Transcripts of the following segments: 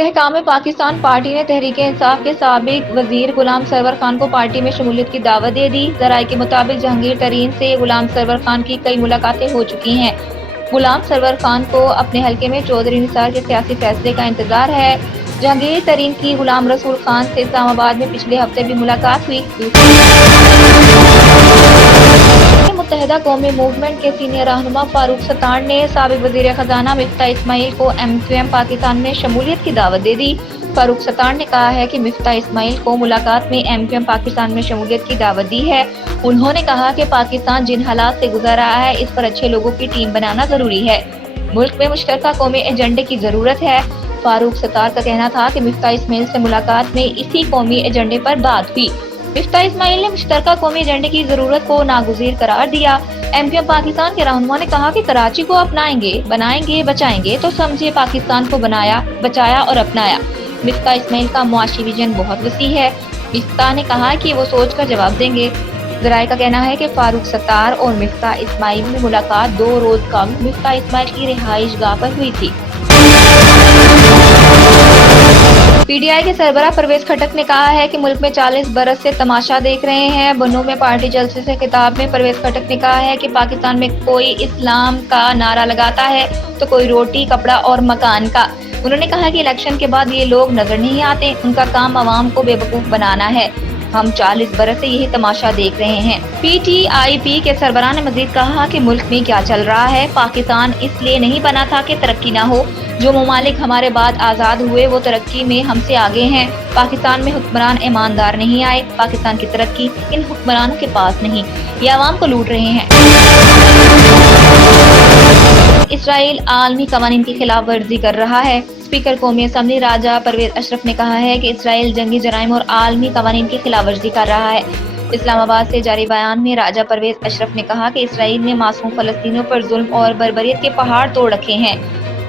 استحکام پاکستان پارٹی نے تحریک انصاف کے سابق وزیر غلام سرور خان کو پارٹی میں شمولیت کی دعوت دے دی۔ ذرائع کے مطابق جہانگیر ترین سے غلام سرور خان کی کئی ملاقاتیں ہو چکی ہیں۔ غلام سرور خان کو اپنے حلقے میں چودھری نثار کے سیاسی فیصلے کا انتظار ہے۔ جہانگیر ترین کی غلام رسول خان سے اسلام آباد میں پچھلے ہفتے بھی ملاقات ہوئی۔ متحدہ قومی موومنٹ کے سینئر رہنما فاروق ستار نے سابق وزیر خزانہ مفتاح اسماعیل کو ایم پاکستان میں شمولیت کی دعوت دے دی۔ فاروق ستار نے کہا ہے کہ مفتاح اسماعیل کو ملاقات میں ایم پاکستان میں شمولیت کی دعوت دی ہے۔ انہوں نے کہا کہ پاکستان جن حالات سے گزر رہا ہے اس پر اچھے لوگوں کی ٹیم بنانا ضروری ہے۔ ملک میں مشترکہ قومی ایجنڈے کی ضرورت ہے۔ فاروق ستار کا کہنا تھا کہ مفتاح اسماعیل سے ملاقات میں اسی قومی ایجنڈے پر بات ہوئی۔ مفتاح اسماعیل نے مشترکہ قومی ایجنڈے کی ضرورت کو ناگزیر قرار دیا۔ ایم پاکستان کے رہنما نے کہا کہ کراچی کو اپنائیں گے، بنائیں گے، بچائیں گے تو سمجھے پاکستان کو بنایا، بچایا اور اپنایا۔ مفتاح اسماعیل کا معاشی ویژن بہت وسیع ہے۔ مفتاح نے کہا کہ وہ سوچ کر جواب دیں گے۔ ذرائع کا کہنا ہے کہ فاروق ستار اور مفتاح اسماعیل میں ملاقات 2 روز قبل مفتاح اسماعیل کی رہائش گاہ پر ہوئی تھی۔ پی ٹی آئی کے سربراہ پرویز خٹک نے کہا ہے کہ ملک میں 40 برس سے تماشا دیکھ رہے ہیں۔ بنوں میں پارٹی جلسے سے خطاب میں پرویز خٹک نے کہا ہے کہ پاکستان میں کوئی اسلام کا نعرہ لگاتا ہے تو کوئی روٹی، کپڑا اور مکان کا۔ انہوں نے کہا کہ الیکشن کے بعد یہ لوگ نظر نہیں آتے، ان کا کام عوام کو بے وقوف بنانا ہے۔ ہم 40 برس سے یہی تماشا دیکھ رہے ہیں۔ پی ٹی آئی پی کے سربراہ نے مزید کہا کہ ملک میں کیا چل رہا ہے۔ پاکستان اس لیے نہیں بنا تھا کہ ترقی نہ ہو۔ جو ممالک ہمارے بعد آزاد ہوئے وہ ترقی میں ہم سے آگے ہیں۔ پاکستان میں حکمران ایماندار نہیں آئے۔ پاکستان کی ترقی ان حکمرانوں کے پاس نہیں، یہ عوام کو لوٹ رہے ہیں۔ اسرائیل عالمی قوانین کی خلاف ورزی کر رہا ہے۔ اسپیکر قومی اسمبلی راجہ پرویز اشرف نے کہا ہے کہ اسرائیل جنگی جرائم اور عالمی قوانین کی خلاف ورزی کر رہا ہے۔ اسلام آباد سے جاری بیان میں راجہ پرویز اشرف نے کہا کہ اسرائیل نے معصوم فلسطینیوں پر ظلم اور بربریت کے پہاڑ توڑ رکھے ہیں۔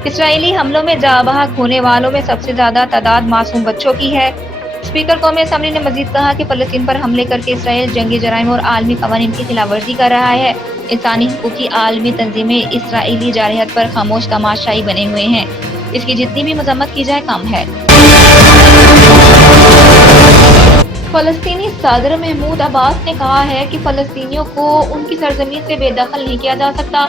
اسرائیلی حملوں میں جاں بحق ہونے والوں میں سب سے زیادہ تعداد معصوم بچوں کی ہے۔ اسپیکر قومی اسمبلی نے مزید کہا کہ فلسطین پر حملے کر کے اسرائیل جنگی جرائم اور عالمی قوانین کی خلاف ورزی کر رہا ہے۔ انسانی حقوق کی عالمی تنظیمیں اسرائیلی جارحیت پر خاموش تماشائی بنے ہوئے ہیں۔ اس کی جتنی بھی مذمت کی جائے کم ہے۔ فلسطینی صدر محمود عباس نے کہا ہے کہ فلسطینیوں کو ان کی سرزمین سے بے دخل نہیں کیا جا سکتا،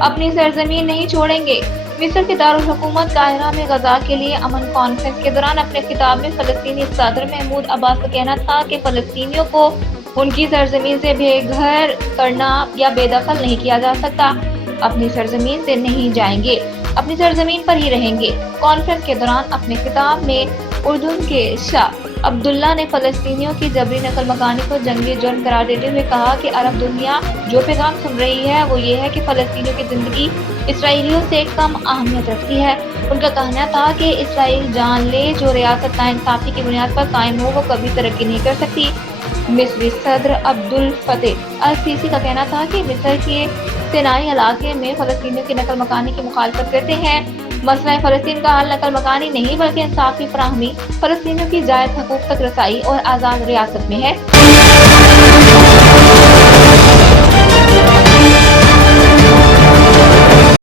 اپنی سرزمین نہیں چھوڑیں گے۔ مصر کے دارالحکومت قاہرہ میں غزہ کے لیے امن کانفرنس کے دوران اپنے خطاب میں فلسطینی صدر محمود عباس کا کہنا تھا کہ فلسطینیوں کو ان کی سرزمین سے بے گھر کرنا یا بے دخل نہیں کیا جا سکتا، اپنی سرزمین سے نہیں جائیں گے، اپنی سرزمین پر ہی رہیں گے۔ کانفرنس کے دوران اپنے خطاب میں اردن کے شاہ عبداللہ نے فلسطینیوں کی جبری نقل مکانی کو جنگی جرم قرار دیتے ہوئے کہا کہ عرب دنیا جو پیغام سن رہی ہے وہ یہ ہے کہ فلسطینیوں کی زندگی اسرائیلیوں سے کم اہمیت رکھتی ہے۔ ان کا کہنا تھا کہ اسرائیل جان لے جو ریاست ناانصافی کی بنیاد پر قائم ہو وہ کبھی ترقی نہیں کر سکتی۔ مصری صدر عبدالفتاح السیسی کا کہنا تھا کہ مصر کے سینائی علاقے میں فلسطینیوں کی نقل مکانی کی مخالفت کرتے ہیں۔ مسئلہ فلسطین کا حل نقل مکانی نہیں بلکہ انصاف کی فراہمی، فلسطینیوں کی جائز حقوق تک رسائی اور آزاد ریاست میں ہے۔